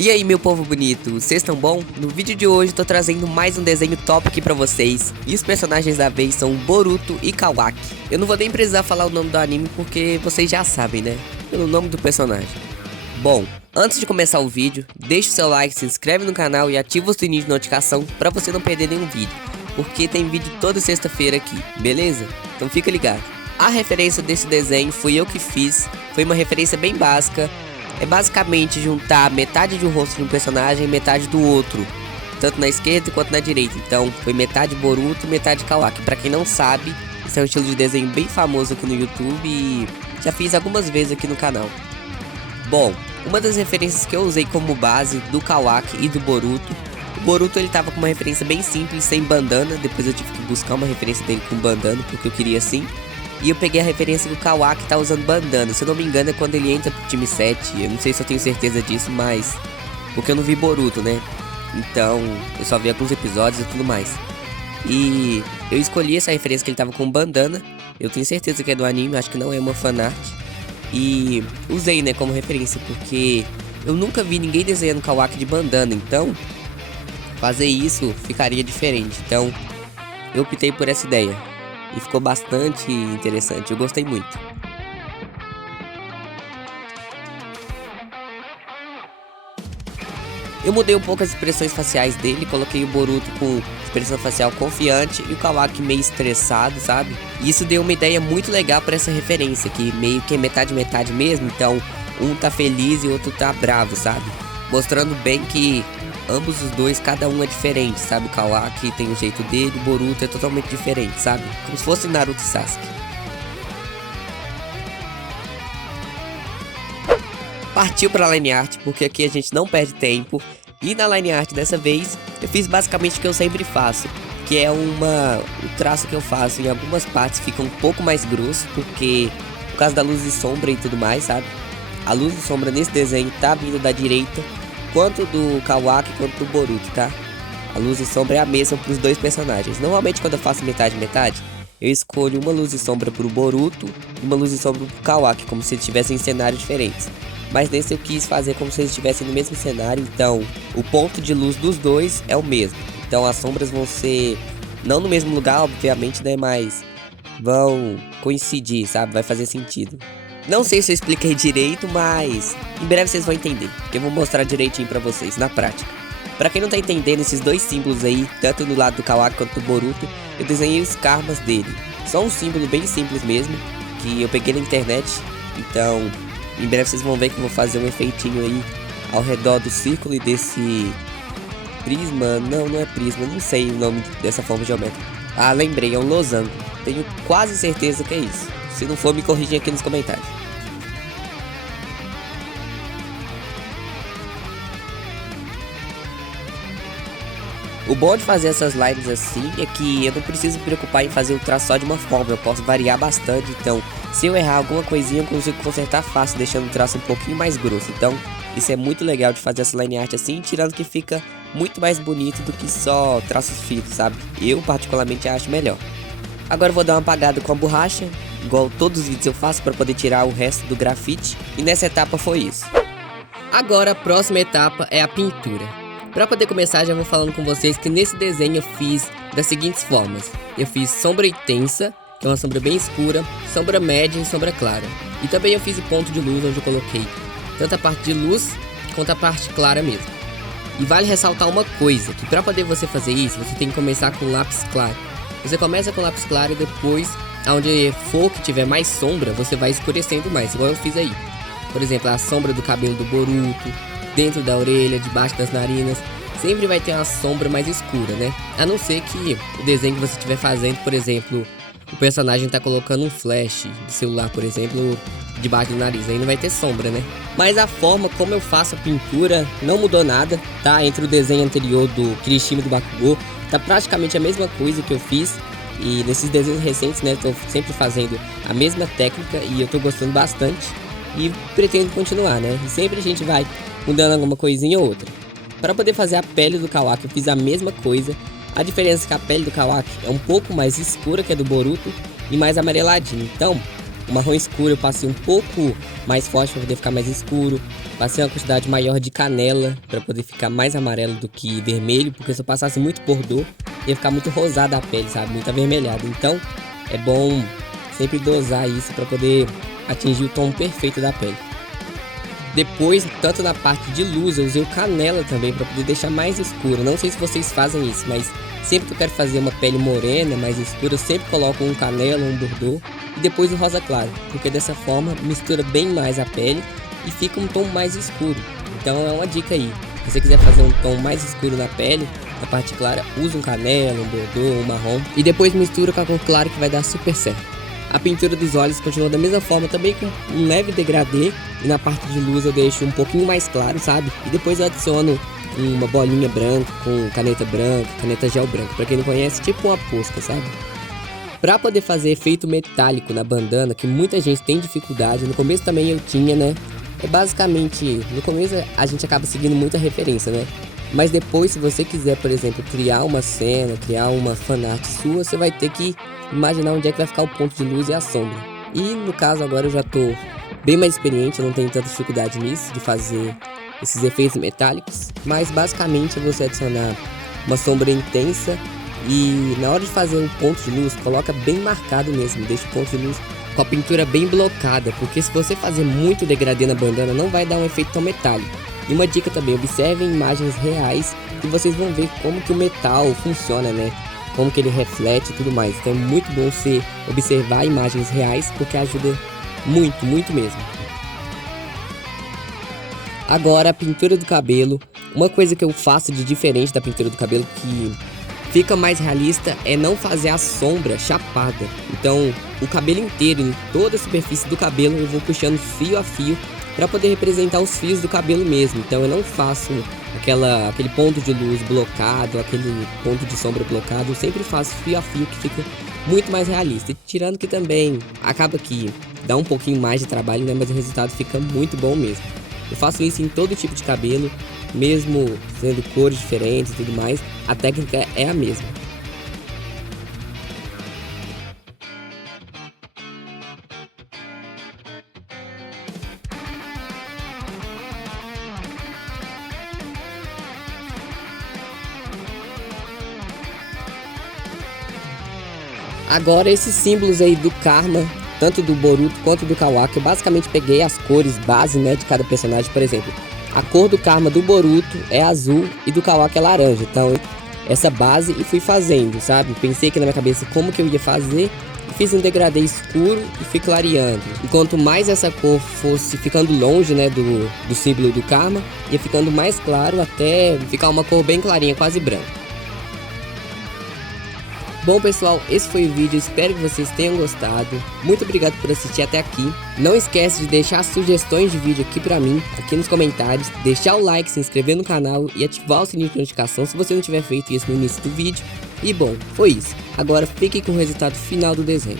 E aí, meu povo bonito, vocês estão bom? No vídeo de hoje tô trazendo mais um desenho top aqui pra vocês. E os personagens da vez são Boruto e Kawaki. Eu não vou nem precisar falar o nome do anime porque vocês já sabem, né? Pelo nome do personagem. Bom, antes de começar o vídeo, deixa o seu like, se inscreve no canal e ativa o sininho de notificação pra você não perder nenhum vídeo. Porque tem vídeo toda sexta-feira aqui, beleza? Então fica ligado. A referência desse desenho fui eu que fiz, foi uma referência bem básica. É basicamente juntar metade de um rosto de um personagem e metade do outro, tanto na esquerda quanto na direita. Então foi metade Boruto e metade Kawaki. Pra quem não sabe, esse é um estilo de desenho bem famoso aqui no YouTube e já fiz algumas vezes aqui no canal. Bom, uma das referências que eu usei como base do Kawaki e do Boruto, o Boruto ele tava com uma referência bem simples, sem bandana. Depois eu tive que buscar uma referência dele com bandana, porque eu queria assim. E eu peguei a referência do Kawaki tá usando bandana. Se eu não me engano é quando ele entra pro time 7. Eu não sei se eu tenho certeza disso, mas... porque eu não vi Boruto, né? Então eu só vi alguns episódios e tudo mais. E eu escolhi essa referência que ele tava com bandana. Eu tenho certeza que é do anime, acho que não é uma fanart. E usei, né, como referência, porque eu nunca vi ninguém desenhando Kawaki de bandana. Então fazer isso ficaria diferente. Então eu optei por essa ideia. E ficou bastante interessante, eu gostei muito. Eu mudei um pouco as expressões faciais dele, coloquei o Boruto com expressão facial confiante e o Kawaki meio estressado, sabe? E isso deu uma ideia muito legal para essa referência, que meio que é metade metade mesmo, então um tá feliz e o outro tá bravo, sabe? Mostrando bem que ambos os dois, cada um é diferente, sabe? O Kawaki tem o jeito dele, o Boruto é totalmente diferente, sabe? Como se fosse Naruto e Sasuke. Partiu pra line art, porque aqui a gente não perde tempo. E na line art dessa vez, eu fiz basicamente o que eu sempre faço, que é o traço que eu faço em algumas partes fica um pouco mais grosso, porque por causa da luz e sombra e tudo mais, sabe? A luz e sombra nesse desenho tá vindo da direita, quanto do Kawaki quanto do Boruto, tá? A luz e sombra é a mesma para os dois personagens. Normalmente quando eu faço metade metade, eu escolho uma luz e sombra pro Boruto e uma luz e sombra pro Kawaki, como se eles estivessem em cenários diferentes. Mas nesse eu quis fazer como se eles estivessem no mesmo cenário, então o ponto de luz dos dois é o mesmo. Então as sombras vão ser, não no mesmo lugar, obviamente, né? Mas vão coincidir, sabe? Vai fazer sentido. Não sei se eu expliquei direito, mas em breve vocês vão entender, porque eu vou mostrar direitinho pra vocês, na prática. Pra quem não tá entendendo esses dois símbolos aí, tanto do lado do Kawaki quanto do Boruto, eu desenhei os karmas dele. Só um símbolo bem simples mesmo, que eu peguei na internet. Então, em breve vocês vão ver que eu vou fazer um efeitinho aí ao redor do círculo e desse prisma. Não é prisma, não sei o nome dessa forma geométrica. Ah, lembrei, é um losango. Tenho quase certeza que é isso. Se não for, me corrigem aqui nos comentários. O bom de fazer essas lives assim é que eu não preciso me preocupar em fazer o traço só de uma forma. Eu posso variar bastante, então se eu errar alguma coisinha eu consigo consertar fácil, deixando o traço um pouquinho mais grosso. Então isso é muito legal de fazer essa line art assim, tirando que fica muito mais bonito do que só traços finos, sabe? Eu particularmente acho melhor. Agora eu vou dar uma apagada com a borracha, igual todos os vídeos eu faço, para poder tirar o resto do grafite. E nessa etapa foi isso. Agora a próxima etapa é a pintura. Para poder começar, já vou falando com vocês que nesse desenho eu fiz das seguintes formas. Eu fiz sombra intensa, que é uma sombra bem escura, sombra média e sombra clara. E também eu fiz o ponto de luz, onde eu coloquei tanto a parte de luz quanto a parte clara mesmo. E vale ressaltar uma coisa, que para poder você fazer isso, você tem que começar com lápis claro. Você começa com lápis claro e depois, onde for que tiver mais sombra, você vai escurecendo mais, igual eu fiz aí. Por exemplo, a sombra do cabelo do Boruto, dentro da orelha, debaixo das narinas, sempre vai ter uma sombra mais escura, né? A não ser que o desenho que você estiver fazendo, por exemplo, o personagem tá colocando um flash de celular, por exemplo, debaixo do nariz, aí não vai ter sombra, né? Mas a forma como eu faço a pintura não mudou nada, tá? Entre o desenho anterior do Kirishima do Bakugou, tá praticamente a mesma coisa que eu fiz. E nesses desenhos recentes, né, tô sempre fazendo a mesma técnica e eu tô gostando bastante. E pretendo continuar, né? E sempre a gente vai mudando alguma coisinha ou outra. Para poder fazer a pele do Kawaki, eu fiz a mesma coisa. A diferença é que a pele do Kawaki é um pouco mais escura que a do Boruto e mais amareladinha. Então, O marrom escuro eu passei um pouco mais forte para poder ficar mais escuro. Passei uma quantidade maior de canela para poder ficar mais amarelo do que vermelho, porque se eu passasse muito bordô, ia ficar muito rosada a pele, sabe? Muito avermelhada. Então é bom sempre dosar isso para poder atingir o tom perfeito da pele. Depois, tanto na parte de luz, eu usei o canela também para poder deixar mais escuro. Não sei se vocês fazem isso, mas sempre que eu quero fazer uma pele morena, mais escura, eu sempre coloco um canela, um bordô e depois o rosa claro, porque dessa forma mistura bem mais a pele e fica um tom mais escuro. Então é uma dica aí. Se você quiser fazer um tom mais escuro na pele, na parte clara, usa um canela, um bordô, um marrom e depois mistura com a cor clara que vai dar super certo. A pintura dos olhos continua da mesma forma, também com um leve degradê. E na parte de luz eu deixo um pouquinho mais claro, sabe? E depois eu adiciono uma bolinha branca com caneta branca, caneta gel branca. Pra quem não conhece, tipo uma posca, sabe? Pra poder fazer efeito metálico na bandana, que muita gente tem dificuldade, no começo também eu tinha, né? É basicamente, no começo a gente acaba seguindo muita referência, né? Mas depois, se você quiser, por exemplo, criar uma cena, criar uma fanart sua, você vai ter que imaginar onde é que vai ficar o ponto de luz e a sombra. E no caso agora eu já tô bem mais experiente, eu não tenho tanta dificuldade nisso, de fazer esses efeitos metálicos. Mas basicamente é você adicionar uma sombra intensa e na hora de fazer um ponto de luz, coloca bem marcado mesmo, deixa o ponto de luz com a pintura bem blocada, porque se você fazer muito degradê na bandana não vai dar um efeito tão metálico. E uma dica também, observem imagens reais e vocês vão ver como que o metal funciona, né? Como que ele reflete e tudo mais. Então é muito bom você observar imagens reais, porque ajuda muito, muito mesmo. Agora a pintura do cabelo. Uma coisa que eu faço de diferente da pintura do cabelo que fica mais realista é não fazer a sombra chapada. Então o cabelo inteiro, em toda a superfície do cabelo, eu vou puxando fio a fio para poder representar os fios do cabelo mesmo. Então eu não faço aquele ponto de luz blocado, aquele ponto de sombra blocado. Eu sempre faço fio a fio, que fica muito mais realista. E tirando que também acaba que dá um pouquinho mais de trabalho, né? Mas o resultado fica muito bom mesmo. Eu faço isso em todo tipo de cabelo, mesmo sendo cores diferentes e tudo mais. A técnica é a mesma. Agora esses símbolos aí do Karma, tanto do Boruto quanto do Kawaki, eu basicamente peguei as cores base, né, de cada personagem. Por exemplo, a cor do Karma do Boruto é azul e do Kawaki é laranja. Então essa base e fui fazendo, sabe? Pensei aqui na minha cabeça como que eu ia fazer, fiz um degradê escuro e fui clareando. E quanto mais essa cor fosse ficando longe, né, do símbolo do Karma, ia ficando mais claro até ficar uma cor bem clarinha, quase branca. Bom pessoal, esse foi o vídeo, espero que vocês tenham gostado. Muito obrigado por assistir até aqui. Não esquece de deixar sugestões de vídeo aqui pra mim, aqui nos comentários. Deixar o like, se inscrever no canal e ativar o sininho de notificação se você não tiver feito isso no início do vídeo. E bom, foi isso. Agora fique com o resultado final do desenho.